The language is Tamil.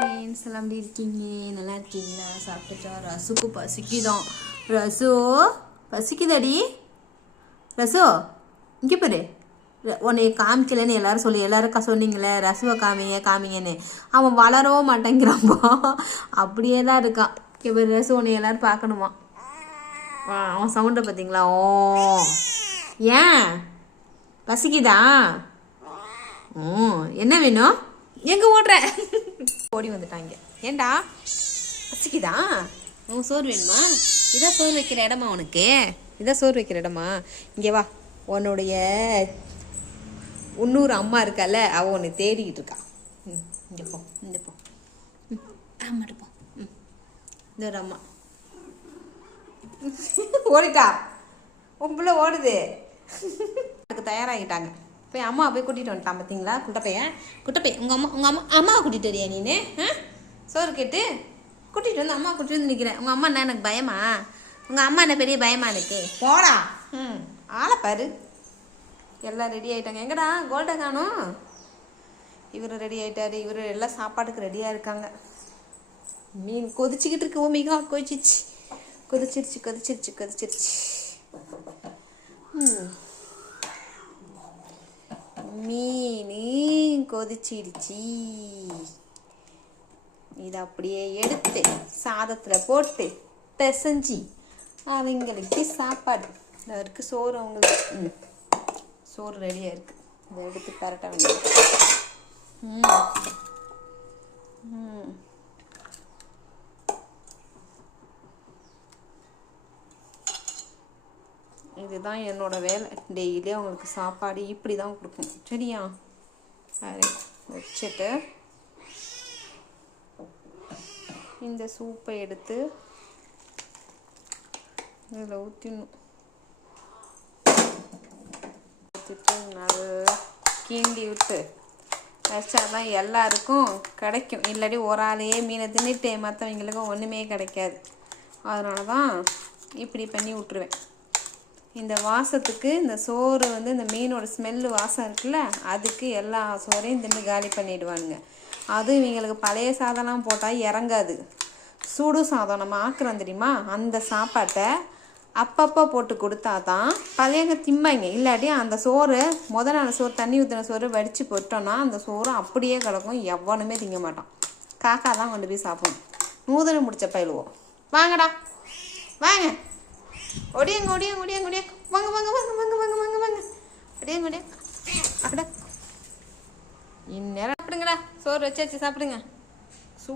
ஃப்ரெண்ட்ஸ் எல்லாம் எப்படி இருக்கீங்க? நல்லா இருக்கீங்களா? சாப்பிட்டுச்சா? ரசுக்கு பசிக்குதான். ரசு பசிக்குதாடி? ரசு இங்கே பாரு. உன்னை காமிக்கலன்னு எல்லாரும் எல்லாரும் சொன்னீங்களே ரசுவை காமிங்க காமிங்கன்னு. அவன் வளரவும் மாட்டேங்கிறான்பா, அப்படியே தான் இருக்கான். இப்போ ரசு உன்னை எல்லாரும் பார்க்கணுமா? அவன் சவுண்டை பார்த்தீங்களா? ஓ ஏன் பசிக்குதா? என்ன வேணும்? எங்கே ஓடுற? ஓடி வந்துட்டாங்க. ஏண்டா பசிக்குதா? சோறு வேணுமா? இதான் சோறு வைக்கிற இடமா உனக்கு? இதான் சோறு வைக்கிற இடமா? இங்கே வா. உன்னுடைய இன்னொரு அம்மா இருக்கால, அவள் உன்னை தேடிக்கிட்டு இருக்கா. இங்கே போ, இந்த போ. ஆமாட்டு போ. இந்த ஒரு அம்மா ஓடிட்டா. உன் பிள்ளை ஓடுது. அதுக்கு தயாராகிட்டாங்க. போய் அம்மா போய் கூட்டிகிட்டு வந்துட்டான். பார்த்தீங்களா குட்டப்பையன் அம்மாவை கூட்டிகிட்டு வரியா நீனு? சோறு கேட்டு கூட்டிகிட்டு வந்து அம்மா கூட்டிகிட்டு வந்து நிற்கிறேன். உங்கள் அம்மா என்ன எனக்கு பயமா? உங்கள் அம்மா என்ன பெரிய பயமா எனக்கு? போடா. ஆளை பாரு. எல்லாம் ரெடி ஆகிட்டாங்க. எங்கடா கோல்டை காணும்? இவர் ரெடி ஆகிட்டாரு. இவர் எல்லாம் சாப்பாட்டுக்கு ரெடியாக இருக்காங்க. மீன் கொதிச்சுக்கிட்டு இருக்கு. ஓமிகா கொதிச்சிருச்சு. மீன் கொதிச்சிடுச்சு. இதை அப்படியே எடுத்து சாதத்தில் போட்டு பிசைஞ்சி அவங்களுக்கு சாப்பாடு. அவருக்கு சோறு, அவங்களுக்கு சோறு ரெடியாக இருக்குது. இதை எடுத்து பரட்ட வேண்டியது. இதுதான் என்னோட வேலை. டெய்லி அவங்களுக்கு சாப்பாடு இப்படி தான் கொடுக்கணும். சரியா? அதை வச்சுட்டு இந்த சூப்பை எடுத்து இதில் ஊற்றிடணும். ஊற்றிட்டு நல்லா கிண்டி விட்டு வச்சாதான் எல்லாருக்கும் கிடைக்கும். இல்லாட்டி ஒரு ஆளையே மீனை தின்னுட்டு மற்றவங்களுக்கும் ஒன்றுமே கிடைக்காது. அதனால தான் இப்படி பண்ணி விட்ருவேன். இந்த வாசத்துக்கு இந்த சோறு இந்த மீனோட ஸ்மெல்லு வாசம் இருக்குல்ல, அதுக்கு எல்லா சோறையும் தின்னு காலி பண்ணிடுவானுங்க. அதுவும் இவங்களுக்கு பழைய சாதம்லாம் போட்டால் இறங்காது. சுடு சாதம் நம்ம ஆக்குறோம் தெரியுமா, அந்த சாப்பாட்டை அப்பப்போ போட்டு கொடுத்தா தான் பழையங்க திம்பாங்க. இல்லாட்டி அந்த சோறு நாள் சோறு தண்ணி ஊற்றின சோறு வடித்து போட்டோன்னா அந்த சோறு அப்படியே கிடக்கும். எவனுமே திங்க மாட்டான். காக்கா தான் கொண்டு போய் சாப்பிடணும். நூதனை முடிச்ச பயிலுவோம். வாங்கடா வாங்க, ஒடியங்க வாங்க அப்படியே இந்நேரம் சாப்பிடுங்கடா. சோறு வச்சு சாப்பிடுங்க.